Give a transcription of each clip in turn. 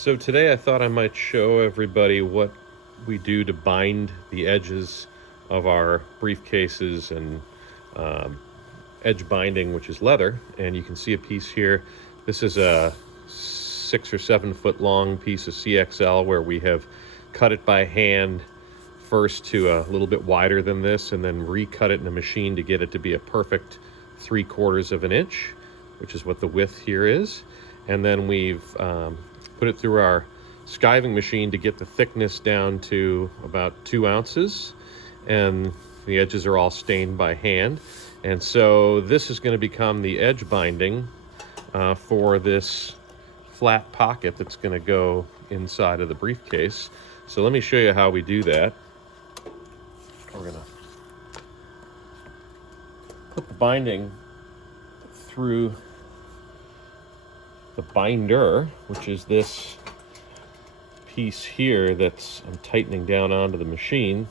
So today I thought I might show everybody what we do to bind the edges of our briefcases and edge binding, which is leather. And you can see a piece here. This is a 6 or 7 foot long piece of CXL where we have cut it by hand first to a little bit wider than this and then recut it in a machine to get it to be a perfect 3/4 of an inch, which is what the width here is. And then we've put it through our skiving machine to get the thickness down to about 2 ounces, and the edges are all stained by hand. And so this is going to become the edge binding for this flat pocket that's going to go inside of the briefcase. So let me show you how we do that. We're going to put the binding through the binder, which is this piece here that's I'm tightening down onto the machine,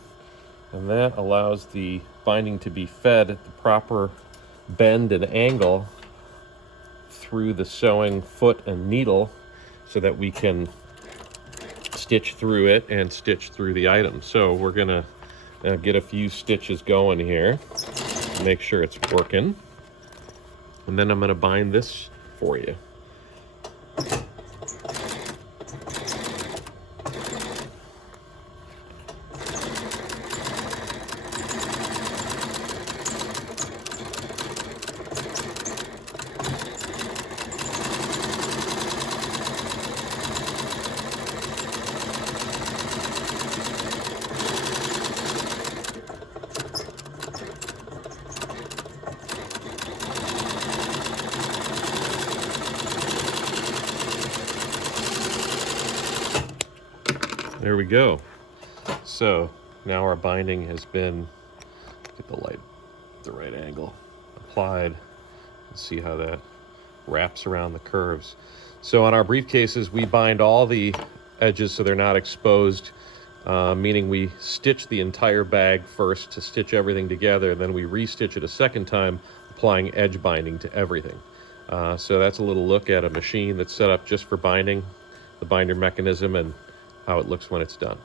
and that allows the binding to be fed at the proper bend and angle through the sewing foot and needle so that we can stitch through it and stitch through the item. So we're gonna get a few stitches going here, make sure it's working, and then I'm gonna bind this for you. There we go. So now our binding has been, get the light at the right angle, applied. Let's see how that wraps around the curves. So on our briefcases, we bind all the edges so they're not exposed, meaning we stitch the entire bag first to stitch everything together, and then we re-stitch it a second time, applying edge binding to everything. So that's a little look at a machine that's set up just for binding, the binder mechanism, and how it looks when it's done.